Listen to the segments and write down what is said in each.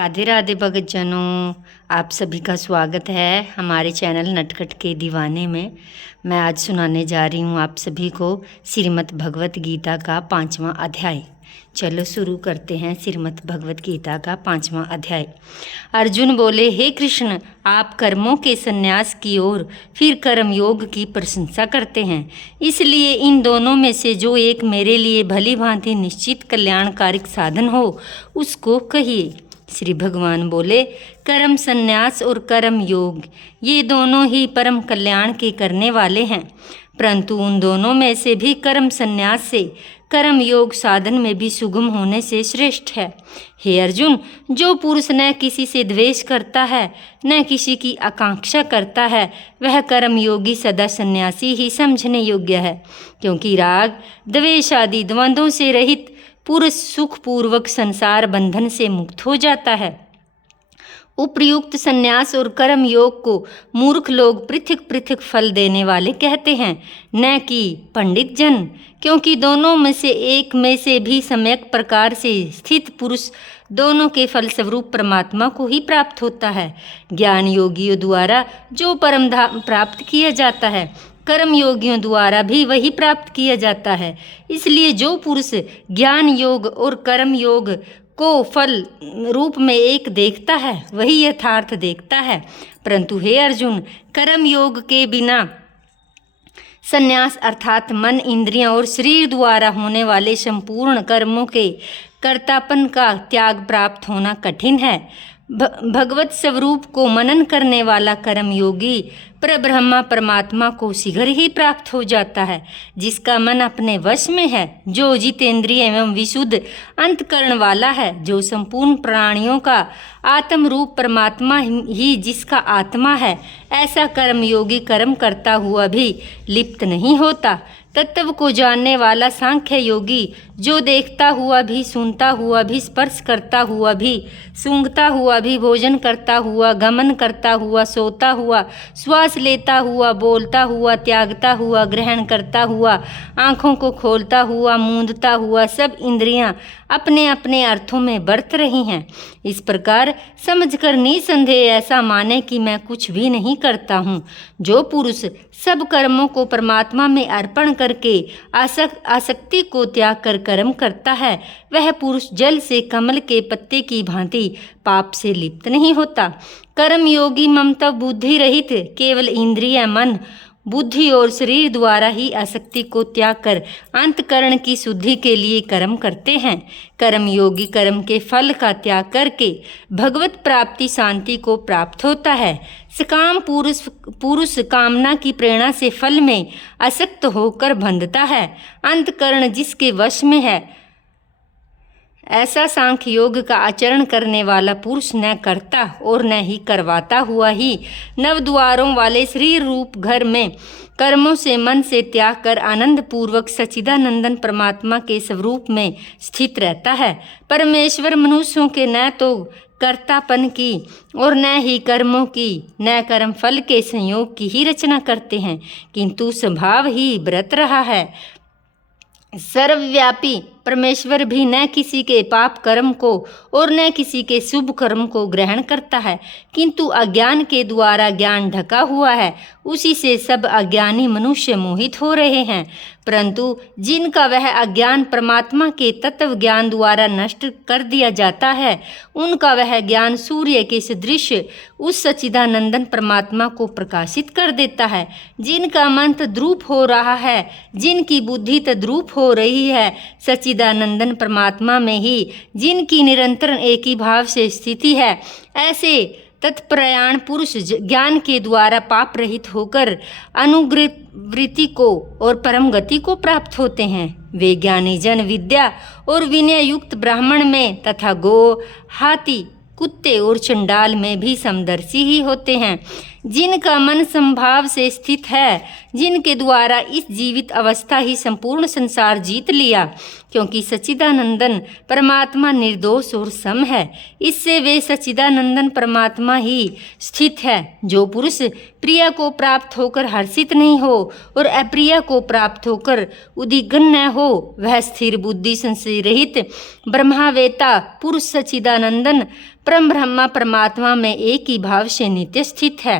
राधे राधे भगत जनों, आप सभी का स्वागत है हमारे चैनल नटखट के दीवाने में। मैं आज सुनाने जा रही हूँ आप सभी को श्रीमद् भगवत गीता का 5वां अध्याय। चलो शुरू करते हैं श्रीमद् भगवत गीता का 5वां अध्याय। अर्जुन बोले, हे कृष्ण, आप कर्मों के संन्यास की ओर फिर कर्म योग की प्रशंसा करते हैं, इसलिए इन दोनों में से जो एक मेरे लिए भली भांति निश्चित कल्याणकारिक साधन हो उसको कहिए। श्री भगवान बोले, कर्म संन्यास और कर्म योग ये दोनों ही परम कल्याण के करने वाले हैं, परंतु उन दोनों में से भी कर्म संन्यास से कर्म योग साधन में भी सुगम होने से श्रेष्ठ है। हे अर्जुन, जो पुरुष न किसी से द्वेष करता है न किसी की आकांक्षा करता है वह कर्म योगी सदा सन्यासी ही समझने योग्य है, क्योंकि राग द्वेष आदि द्वंद्वों से रहित पुरुष सुखपूर्वक संसार बंधन से मुक्त हो जाता है। उपर्युक्त संन्यास और कर्म योग को मूर्ख लोग पृथक पृथक फल देने वाले कहते हैं, न कि पंडित जन, क्योंकि दोनों में से एक में से भी सम्यक प्रकार से स्थित पुरुष दोनों के फल स्वरूप परमात्मा को ही प्राप्त होता है। ज्ञान योगियों द्वारा जो परम धाम प्राप्त किया जाता है, कर्म योगियों द्वारा भी वही प्राप्त किया जाता है। इसलिए जो पुरुष ज्ञान योग और कर्म योग को फल रूप में एक देखता है वही यथार्थ देखता है। परंतु हे अर्जुन, कर्म योग के बिना संन्यास अर्थात मन, इंद्रियों और शरीर द्वारा होने वाले संपूर्ण कर्मों के कर्तापन का त्याग प्राप्त होना कठिन है। भगवत स्वरूप को मनन करने वाला कर्म योगी परब्रह्मा परमात्मा को शीघ्र ही प्राप्त हो जाता है, जिसका मन अपने वश में है, जो जितेंद्रिय एवं विशुद्ध अंतकरण वाला है, जो संपूर्ण प्राणियों का आत्म रूप परमात्मा ही जिसका आत्मा है। ऐसा कर्म योगी कर्म करता हुआ भी लिप्त नहीं होता। तत्व को जानने वाला सांख्य योगी जो देखता हुआ भी, सुनता हुआ भी, स्पर्श करता हुआ भी, सूंघता हुआ भी, भोजन करता हुआ, गमन करता हुआ, सोता हुआ, श्वास लेता हुआ, बोलता हुआ, त्यागता हुआ, ग्रहण करता हुआ, आँखों को खोलता हुआ, मूंदता हुआ, सब इंद्रियां अपने अपने अर्थों में बरत रही हैं। इस प्रकार समझकर निसंदेह ऐसा माने कि मैं कुछ भी नहीं करता हूँ। जो पुरुष सब कर्मों को परमात्मा में अर्पण करके आसक्ति को त्याग कर कर्म करता है, वह पुरुष जल से कमल के पत्ते की भांति पाप से लिप्त नहीं होता। कर्म योगी ममता बुद्धि रहित केवल इंद्रिय, मन, बुद्धि और शरीर द्वारा ही आसक्ति को त्याग कर अंतकरण की शुद्धि के लिए कर्म करते हैं। कर्म योगी कर्म के फल का त्याग करके भगवत प्राप्ति शांति को प्राप्त होता है। सकाम पुरुष कामना की प्रेरणा से फल में आसक्त होकर बंधता है। अंतकरण जिसके वश में है, ऐसा सांख्य योग का आचरण करने वाला पुरुष न करता और न ही करवाता हुआ ही नवद्वारों वाले शरीर रूप घर में कर्मों से मन से त्याग कर आनंद पूर्वक सच्चिदानंदन परमात्मा के स्वरूप में स्थित रहता है। परमेश्वर मनुष्यों के न तो कर्तापन की और न ही कर्मों की, न कर्म फल के संयोग की ही रचना करते हैं, किंतु स्वभाव ही बरत रहा है। सर्वव्यापी परमेश्वर भी न किसी के पाप कर्म को और न किसी के शुभ कर्म को ग्रहण करता है, किंतु अज्ञान के द्वारा ज्ञान ढका हुआ है, उसी से सब अज्ञानी मनुष्य मोहित हो रहे हैं। परंतु जिनका वह अज्ञान परमात्मा के तत्व ज्ञान द्वारा नष्ट कर दिया जाता है, उनका वह ज्ञान सूर्य के सदृश उस सच्चिदानंदन परमात्मा को प्रकाशित कर देता है। जिनका मन तद्रूप हो रहा है, जिनकी बुद्धि तद्रूप हो रही है, सच्चिदानंदन परमात्मा में ही जिनकी निरंतर एक ही भाव से स्थिति है, ऐसे तत्प्रयाण पुरुष ज्ञान के द्वारा पाप रहित होकर अनुग्रवृत्ति को और परम गति को प्राप्त होते हैं। वे ज्ञानी जन विद्या और विनय युक्त ब्राह्मण में तथा गो, हाथी, कुत्ते और चंडाल में भी समदर्शी ही होते हैं। जिनका मन समभाव से स्थित है, जिनके द्वारा इस जीवित अवस्था ही संपूर्ण संसार जीत लिया, क्योंकि सच्चिदानंदन परमात्मा निर्दोष और सम है, इससे वे सच्चिदानंदन परमात्मा ही स्थित है। जो पुरुष प्रिया को प्राप्त होकर हर्षित नहीं हो और अप्रिया को प्राप्त होकर उद्विग्न न हो, वह स्थिर बुद्धि संशय रहित ब्रह्मावेता पुरुष सच्चिदानंदन परम ब्रह्मा परमात्मा में एक ही भाव से नित्य स्थित है।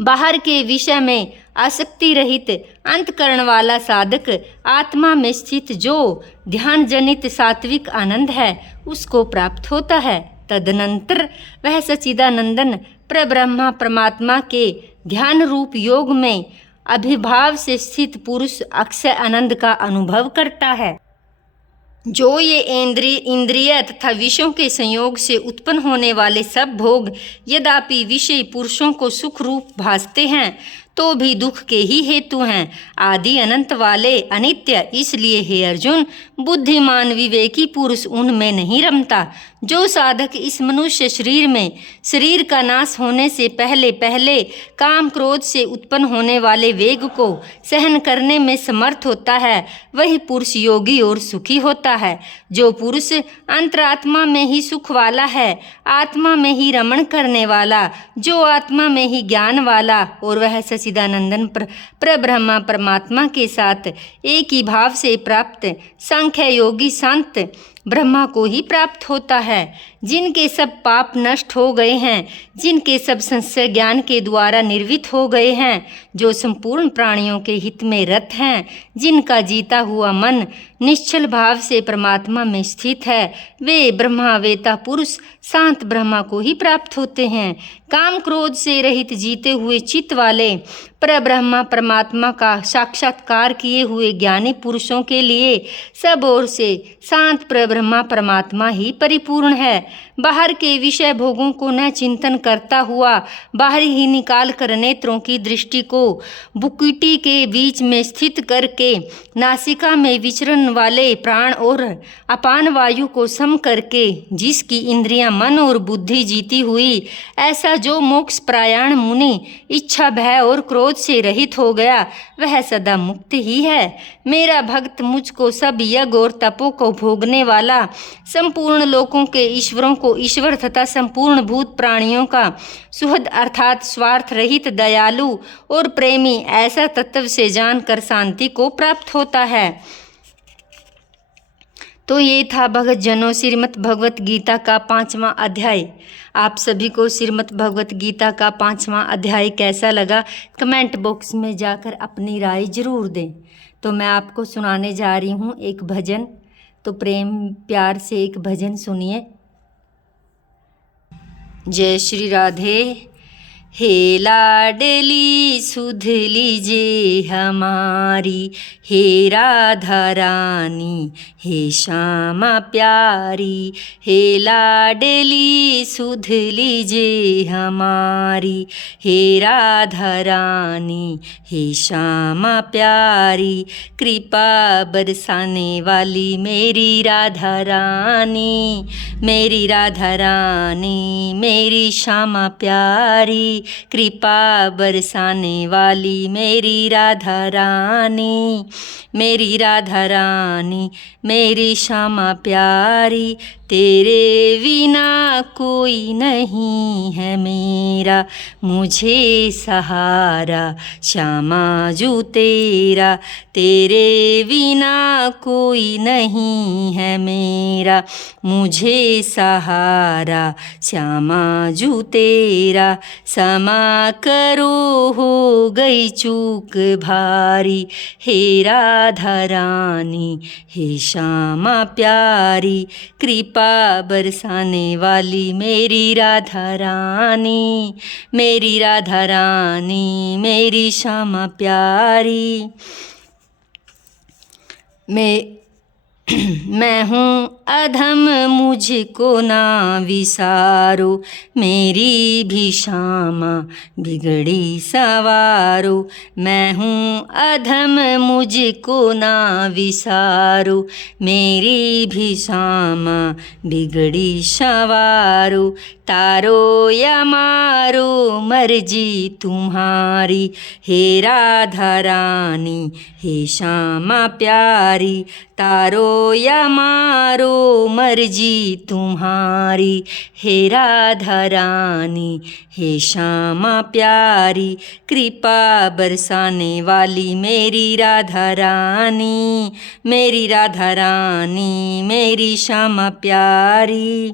बाहर के विषय में आसक्ति रहित अंतकरण वाला साधक आत्मा में स्थित जो ध्यान जनित सात्विक आनंद है उसको प्राप्त होता है। तदनंतर वह सच्चिदानंदन परब्रह्मा परमात्मा के ध्यान रूप योग में अभिभाव से स्थित पुरुष अक्षय आनंद का अनुभव करता है। जो ये इंद्रिय तथा विषयों के संयोग से उत्पन्न होने वाले सब भोग यद्यपि विषय पुरुषों को सुख रूप भासते हैं तो भी दुख के ही हेतु हैं, आदि अनंत वाले अनित्य। इसलिए हे अर्जुन, बुद्धिमान विवेकी पुरुष उनमें नहीं रमता। जो साधक इस मनुष्य शरीर में शरीर का नाश होने से पहले पहले काम क्रोध से उत्पन्न होने वाले वेग को सहन करने में समर्थ होता है, वही पुरुष योगी और सुखी होता है। जो पुरुष अंतरात्मा में ही सुख वाला है, आत्मा में ही रमण करने वाला, जो आत्मा में ही ज्ञान वाला और वह सच्चिदानंदन परब्रह्मा परमात्मा के साथ एक ही भाव से प्राप्त सांख्य योगी शांत ब्रह्मा को ही प्राप्त होता है। जिनके सब पाप नष्ट हो गए हैं, जिनके सब संशय ज्ञान के द्वारा निर्वित हो गए हैं, जो संपूर्ण प्राणियों के हित में रत हैं, जिनका जीता हुआ मन निश्चल भाव से परमात्मा में स्थित है, वे ब्रह्मावेता पुरुष शांत ब्रह्मा को ही प्राप्त होते हैं। काम क्रोध से रहित जीते हुए चित्त वाले परब्रह्मा परमात्मा का साक्षात्कार किए हुए ज्ञानी पुरुषों के लिए सब ओर से शांत परब्रह्मा परमात्मा ही परिपूर्ण है। बाहर के विषय भोगों को न चिंतन करता हुआ बाहर ही निकाल कर नेत्रों की दृष्टि को बुकुटी के बीच में स्थित करके नासिका में विचरण वाले प्राण और अपान वायु को सम करके जिसकी इंद्रियां मन और बुद्धि जीती हुई, ऐसा जो मोक्ष प्रायण मुनि इच्छा भय और क्रोध से रहित हो गया, वह सदा मुक्त ही है। मेरा भक्त मुझको सब यज्ञ और तपों को भोगने वाला, संपूर्ण लोकों के ईश्वरों को ईश्वर तथा संपूर्ण भूत प्राणियों का सुहृद अर्थात स्वार्थ रहित दयालु और प्रेमी ऐसा तत्व से जानकर शांति को प्राप्त होता है। तो ये था भगत जनों श्रीमद् भगवत गीता का 5वां अध्याय। आप सभी को श्रीमद् भगवत गीता का 5वां अध्याय कैसा लगा कमेंट बॉक्स में जाकर अपनी राय जरूर दें। तो मैं आपको सुनाने जा रही हूँ एक भजन, तो प्रेम प्यार से एक भजन सुनिए। जय श्री राधे। हे लाडली सुध लीजिए हमारी, हे राधा रानी हे श्यामा प्यारी। हे लाडली सुध लीजिए हमारी, हे राधा रानी हे श्यामा प्यारी। कृपा बरसाने वाली मेरी राधा रानी, मेरी राधा रानी मेरी श्यामा प्यारी। कृपा बरसाने वाली मेरी राधा रानी, मेरी राधा रानी मेरी श्यामा प्यारी। तेरे बिना कोई नहीं है मेरा, मुझे सहारा श्यामा जू तेरा। तेरे बिना कोई नहीं है मेरा, मुझे सहारा श्यामा जू तेरा। क्षमा करो हो गई चूक भारी, हे राधा रानी हे श्यामा प्यारी। कृपा बरसाने वाली मेरी राधा रानी, मेरी राधा रानी मेरी श्यामा प्यारी। मैं हूँ अधम मुझको ना विसारो, मेरी भी क्षमा बिगड़ी सवारो। मैं हूँ अधम मुझको ना विसारो, मेरी भी क्षमा बिगड़ी सवारो। तारो या मारो मर्जी तुम्हारी, हे राधा रानी हे श्यामा प्यारी। तारो या मारो मर्जी तुम्हारी, हे राधा रानी हे श्यामा प्यारी। कृपा बरसाने वाली मेरी राधा रानी, मेरी राधा रानी मेरी श्यामा प्यारी।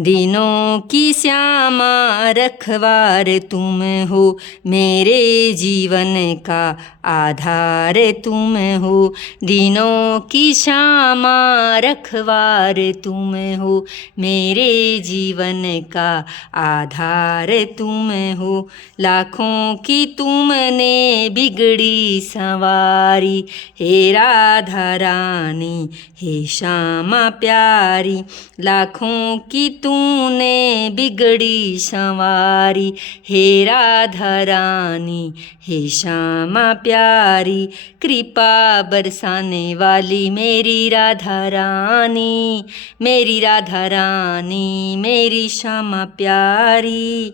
दिनों की श्यामा रखवार तुम हो, मेरे जीवन का आधार तुम हो। दिनों की श्यामा रखवार तुम हो, मेरे जीवन का आधार तुम हो। लाखों की तुमने बिगड़ी संवारी, हे राधा रानी हे श्यामा प्यारी। लाखों की तूने बिगड़ी संवारी, हे राधा रानी हे श्यामा प्यारी। कृपा बरसाने वाली मेरी राधा रानी, मेरी राधा रानी मेरी श्यामा प्यारी।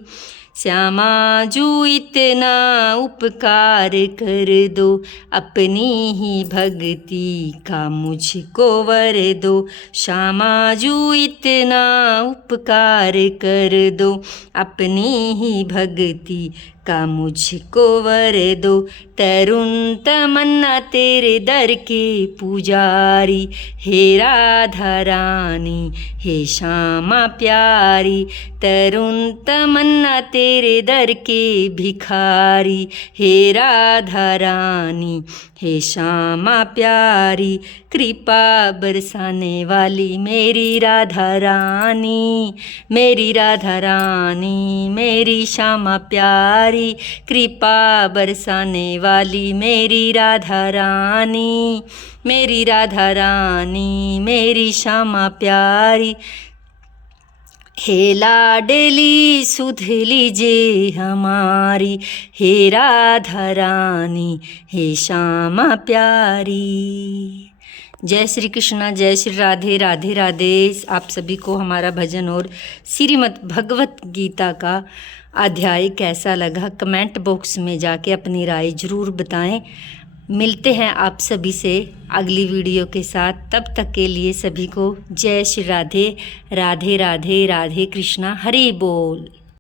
श्यामा जू इतना उपकार कर दो, अपनी ही भक्ति का मुझको वर दो। श्यामा जू इतना उपकार कर दो, अपनी ही भक्ति का मुझको वर दो। तरुण तमन्ना तेरे दर के पुजारी, हे राधा रानी हे श्यामा प्यारी। तरुण तमन्ना तेरे दर के भिखारी, हे राधा रानी हे श्यामा प्यारी। कृपा बरसाने वाली मेरी राधा रानी, मेरी राधा रानी मेरी श्यामा प्यारी। कृपा बरसाने वाली मेरी राधा रानी, मेरी राधा रानी मेरी श्यामा प्यारी। हे लाडली सुध लीजिए हमारी, हे राधा रानी हे श्यामा प्यारी। जय श्री कृष्णा, जय श्री राधे, राधे राधे। आप सभी को हमारा भजन और श्रीमद् भगवत गीता का अध्याय कैसा लगा कमेंट बॉक्स में जाके अपनी राय ज़रूर बताएं। मिलते हैं आप सभी से अगली वीडियो के साथ। तब तक के लिए सभी को जय श्री राधे, राधे राधे, राधे कृष्णा, हरि बोल।